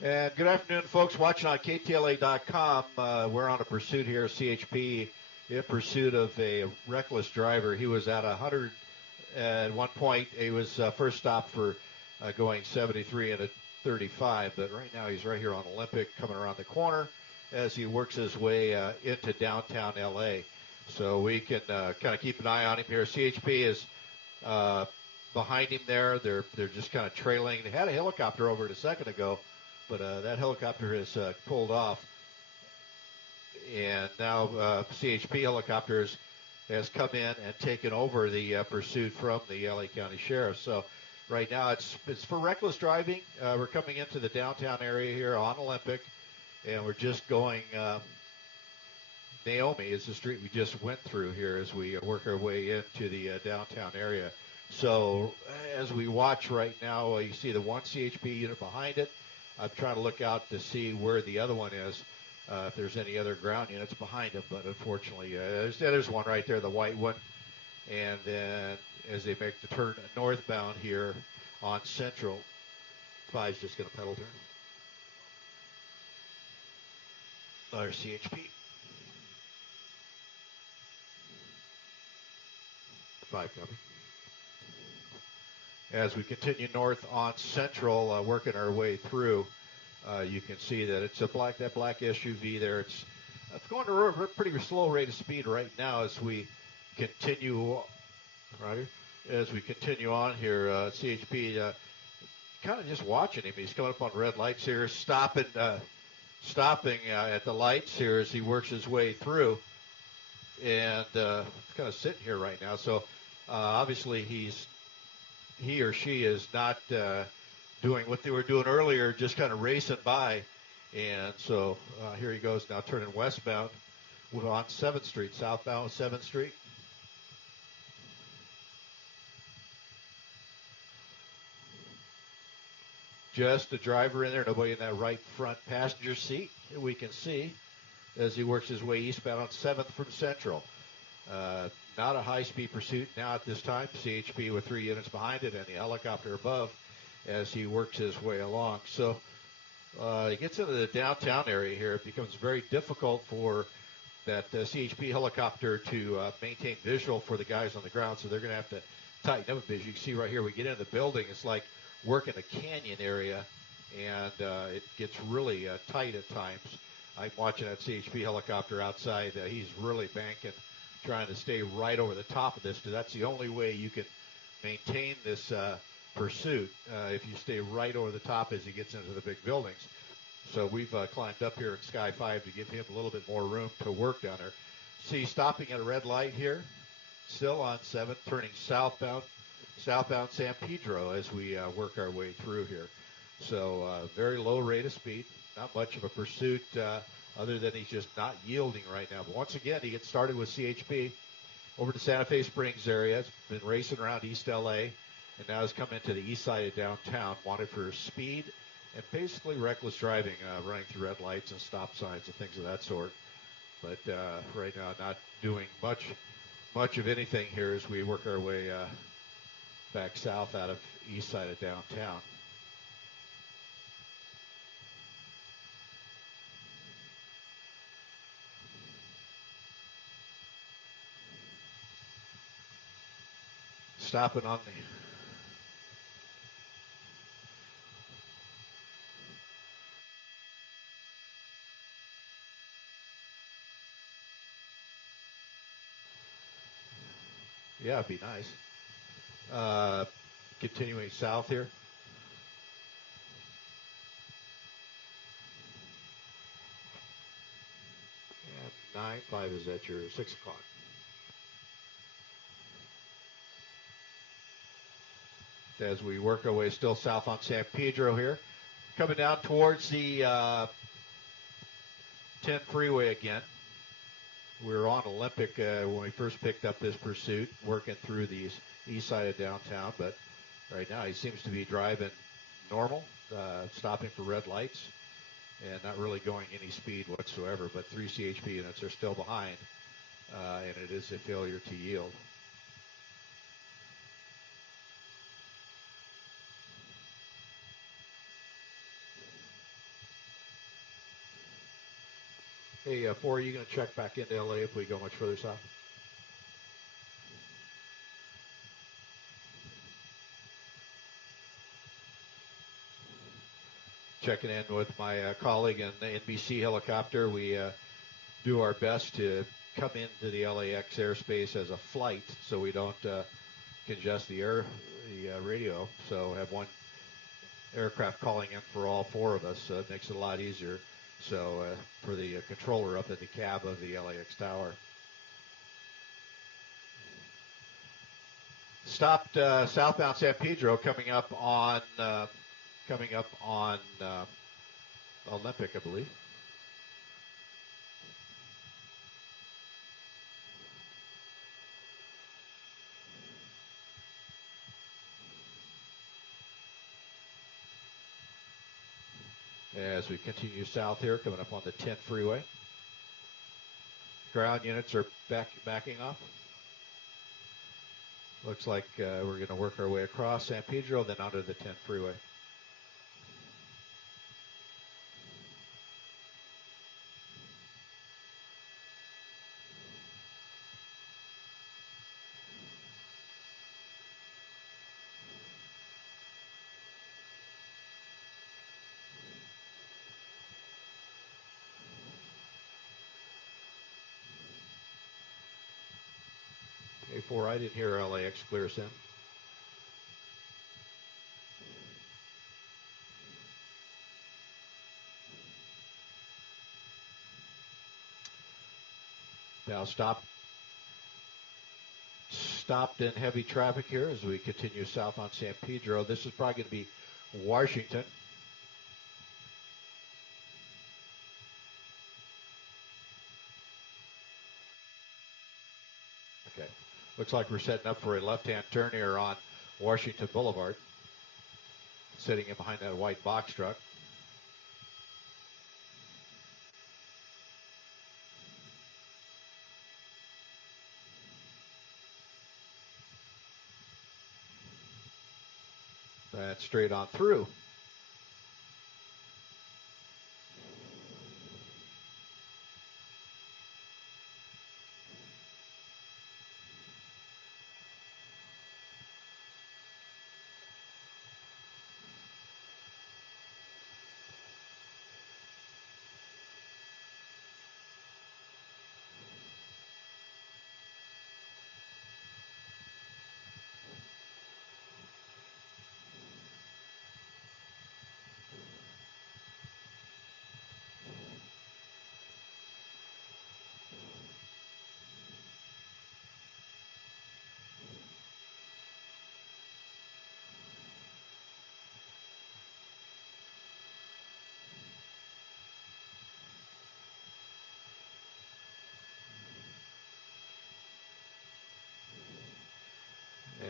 And good afternoon, folks watching on KTLA.com. We're on a pursuit here, CHP, in pursuit of a reckless driver. He was at 100 at one point. He was first stopped for going 73 and a 35, but right now he's right here on Olympic, coming around the corner as he works his way into downtown LA. So we can kind of keep an eye on him here. CHP is behind him there. They're just kind of trailing. They had a helicopter over it a second ago, but that helicopter has pulled off. And now CHP helicopters has come in and taken over the pursuit from the LA County Sheriff. So right now it's for reckless driving. We're coming into the downtown area here on Olympic, and we're just going, Naomi is the street we just went through here as we work our way into the downtown area. So as we watch right now, you see the one CHP unit behind it. I'm trying to look out to see where the other one is, if there's any other ground units behind him, but unfortunately, there's one right there, the white one. And then as they make the turn northbound here on Central, 5's just going to pedal turn. Another CHP. 5 coming. As we continue north on Central, working our way through, you can see that it's that black SUV there. It's going to a pretty slow rate of speed right now as we continue. Right, as we continue on here, CHP kind of just watching him. He's coming up on red lights here, stopping at the lights here as he works his way through, and kind of sitting here right now. So obviously he or she is not doing what they were doing earlier, just kind of racing by. And so here he goes now turning westbound on 7th Street, southbound 7th Street. Just the driver in there, nobody in that right front passenger seat. We can see as he works his way eastbound on 7th from Central. Not a high-speed pursuit now at this time. CHP with 3 units behind it and the helicopter above as he works his way along. So he gets into the downtown area here. It becomes very difficult for that CHP helicopter to maintain visual for the guys on the ground, so they're going to have to tighten up a bit. As you can see right here, we get into the building. It's like working a canyon area, and it gets really tight at times. I'm watching that CHP helicopter outside. He's really banking, trying to stay right over the top of this, because that's the only way you can maintain this pursuit if you stay right over the top as he gets into the big buildings. So we've climbed up here at Sky 5 to give him a little bit more room to work down there. See, stopping at a red light here, still on 7th, turning southbound San Pedro as we work our way through here. So very low rate of speed, not much of a pursuit other than he's just not yielding right now. But once again, he gets started with CHP over to Santa Fe Springs area. It's been racing around East LA, and now has come into the east side of downtown, wanted for speed and basically reckless driving, running through red lights and stop signs and things of that sort. But right now, not doing much of anything here as we work our way back south out of east side of downtown. Stopping on the yeah, it'd be nice. Continuing south here. And 9-5 is at your 6 o'clock. As we work our way still south on San Pedro here. Coming down towards the 10 freeway again. We were on Olympic when we first picked up this pursuit, working through the east side of downtown, but right now he seems to be driving normal, stopping for red lights, and not really going any speed whatsoever, but 3 CHP units are still behind, and it is a failure to yield. Hey, 4, are you going to check back into LA if we go much further south? Checking in with my colleague in the NBC helicopter. We do our best to come into the LAX airspace as a flight so we don't congest the radio. So have one aircraft calling in for all 4 of us. It makes it a lot easier. So for the controller up in the cab of the LAX tower. Stopped southbound San Pedro coming up on Olympic, I believe. As we continue south here, coming up on the 10 freeway. Ground units are backing off. Looks like we're going to work our way across San Pedro, then onto the 10 freeway. A4, I didn't hear LAX clear us in. Now stopped in heavy traffic here as we continue south on San Pedro. This is probably going to be Washington. Okay. Looks like we're setting up for a left-hand turn here on Washington Boulevard. Sitting in behind that white box truck. That's straight on through.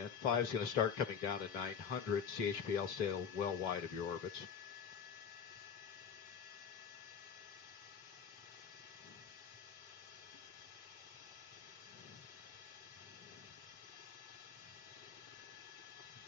And 5 is going to start coming down to 900. CHPL still well wide of your orbits.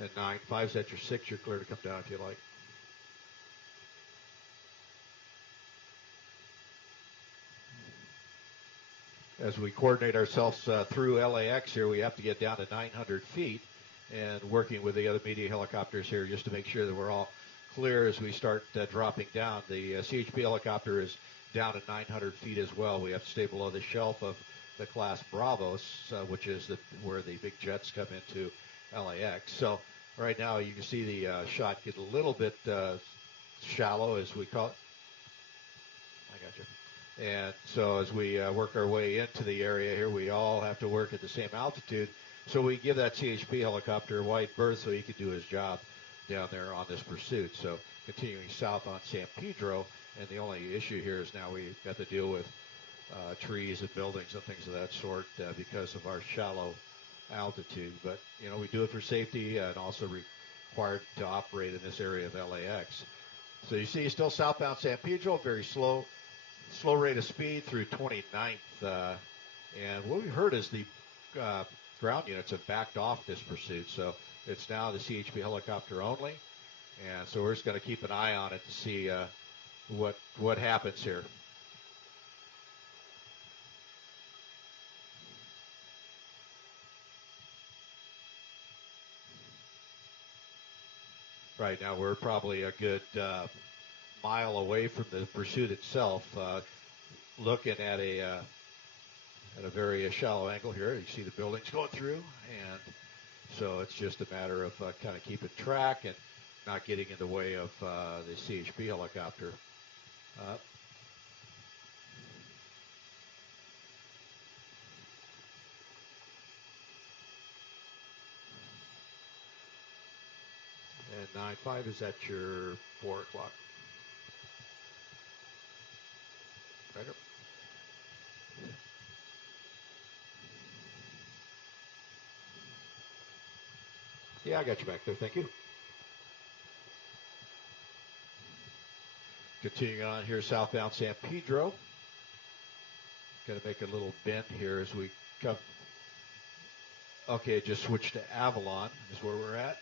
And 9, 5's at your 6. You're clear to come down if you like. As we coordinate ourselves through LAX here, we have to get down to 900 feet and working with the other media helicopters here just to make sure that we're all clear as we start dropping down. The CHP helicopter is down to 900 feet as well. We have to stay below the shelf of the class Bravos, which is where the big jets come into LAX. So right now you can see the shot get a little bit shallow, as we call it. I got you. And so as we work our way into the area here, we all have to work at the same altitude. So we give that CHP helicopter a wide berth so he can do his job down there on this pursuit. So continuing south on San Pedro, and the only issue here is now we've got to deal with trees and buildings and things of that sort because of our shallow altitude. But, you know, we do it for safety and also required to operate in this area of LAX. So you see still southbound San Pedro, very slow rate of speed through 29th. And what we heard is the ground units have backed off this pursuit. So it's now the CHP helicopter only. And so we're just going to keep an eye on it to see what happens here. Right now we're probably a good mile away from the pursuit itself, looking at a very shallow angle here. You see the buildings going through, and so it's just a matter of kind of keeping track and not getting in the way of the CHP helicopter. And 9.5 is at your 4 o'clock. Right up. Yeah, I got you back there. Thank you. Continuing on here, southbound San Pedro. Got to make a little bend here as we come. Okay, just switch to Avalon is where we're at.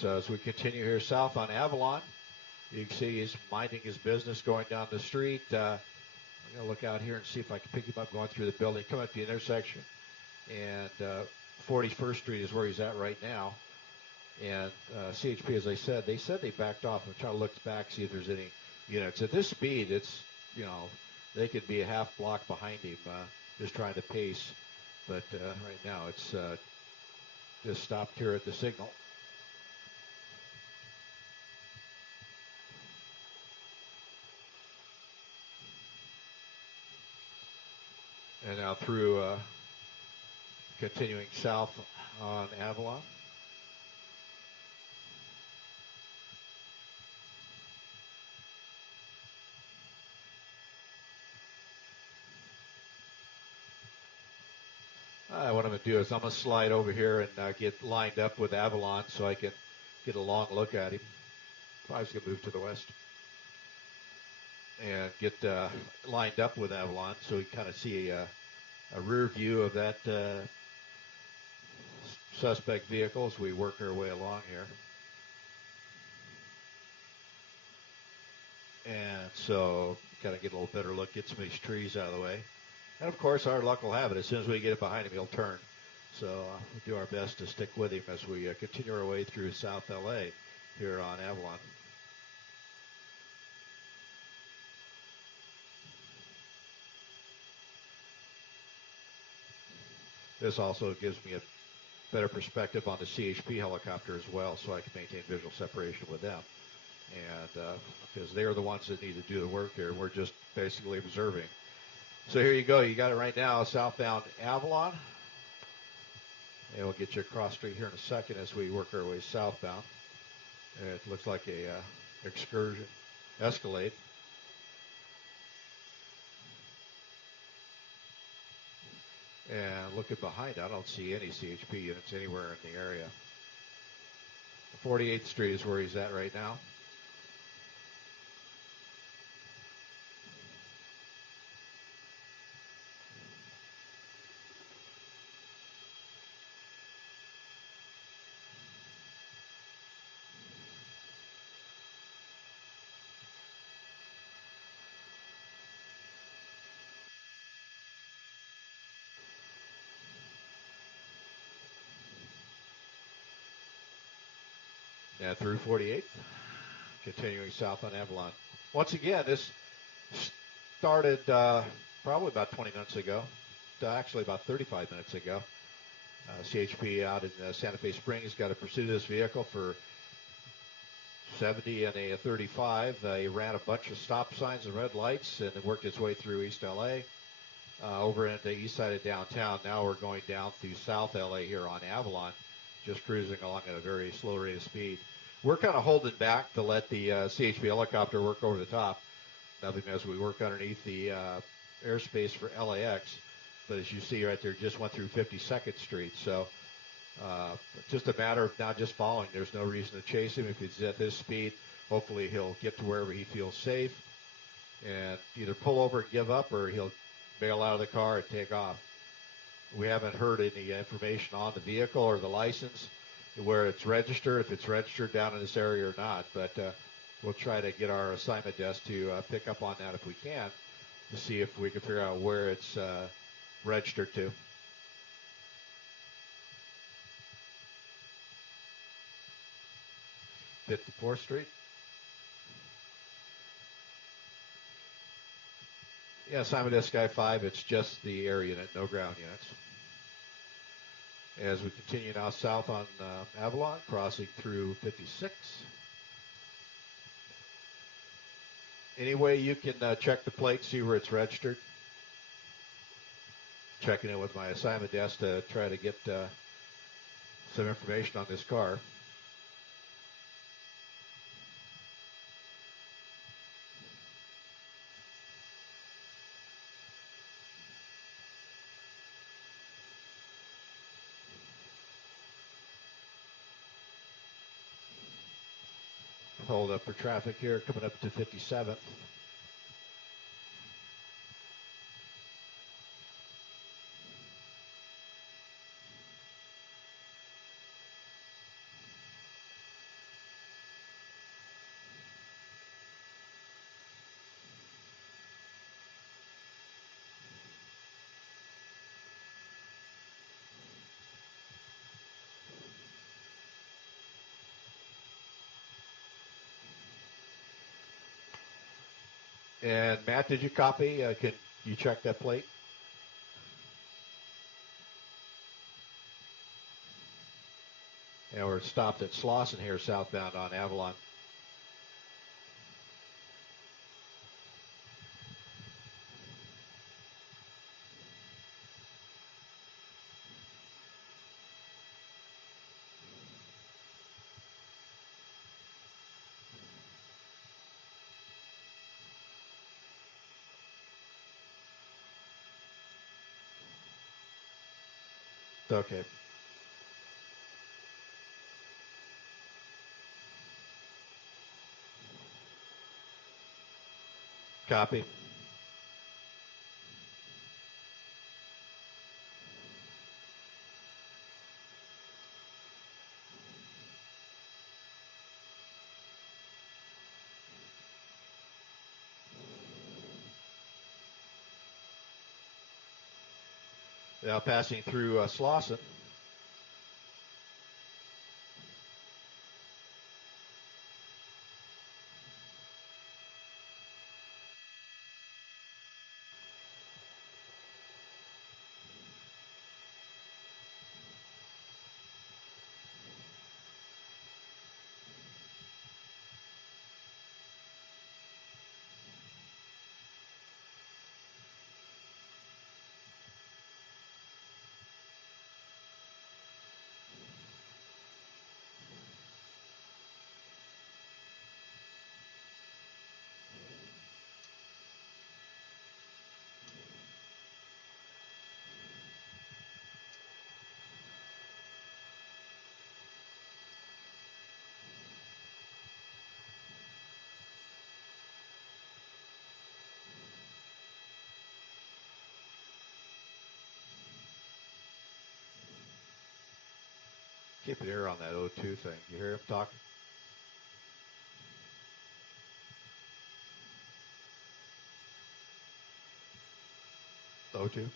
So as we continue here south on Avalon, you can see he's minding his business going down the street. I'm going to look out here and see if I can pick him up going through the building, come up the intersection. And 41st Street is where he's at right now. And CHP, as I said, they backed off. I'm trying to look back, see if there's any units. At this speed, it's, they could be a half block behind him just trying to pace. But right now it's just stopped here at the signal. And now through, continuing south on Avalon. What I'm going to do is I'm going to slide over here and get lined up with Avalon so I can get a long look at him. Probably going to move to the west. And get lined up with Avalon so we kind of see a rear view of that suspect vehicle as we work our way along here. And so kind of get a little better look, get some of these trees out of the way. And of course, our luck will have it. As soon as we get it behind him, he'll turn. So we do our best to stick with him as we continue our way through South LA here on Avalon. This also gives me a better perspective on the CHP helicopter as well, so I can maintain visual separation with them. And because they're the ones that need to do the work here, we're just basically observing. So here you go. You got it right now, southbound Avalon. And we'll get you across street here in a second as we work our way southbound. And it looks like a excursion Escalade. And looking behind, I don't see any CHP units anywhere in the area. 48th Street is where he's at right now. And through 48th, continuing south on Avalon. Once again, this started probably about 20 minutes ago, actually about 35 minutes ago. CHP out in Santa Fe Springs got to pursue this vehicle for 70 and a 35. He ran a bunch of stop signs and red lights and worked its way through East LA, over into the east side of downtown. Now we're going down through South LA here on Avalon, just cruising along at a very slow rate of speed. We're kind of holding back to let the CHP helicopter work over the top. Nothing as we work underneath the airspace for LAX. but as you see right there, just went through 52nd Street. So just a matter of not just following. There's no reason to chase him. If he's at this speed, hopefully he'll get to wherever he feels safe and either pull over and give up, or he'll bail out of the car and take off. We haven't heard any information on the vehicle or the license, where it's registered, if it's registered down in this area or not. But we'll try to get our assignment desk to pick up on that if we can, to see if we can figure out where it's registered to. Fifth to 4th Street. Yeah, assignment desk Sky 5, it's just the air unit, no ground units. As we continue now south on Avalon, crossing through 56. Any way you can check the plate, see where it's registered? Checking it with my assignment desk to try to get some information on this car. Hold up for traffic here, coming up to 57th. And Matt, did you copy? Can you check that plate? And we're stopped at Slauson here, southbound on Avalon. Okay. Copy. Now passing through Slauson. Keep an ear on that O2 thing. You hear him talking? O2?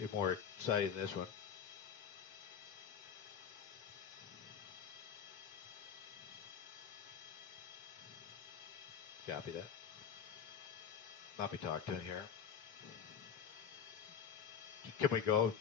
Get more exciting than this one. Copy that. Let me talk to him here. Can we go?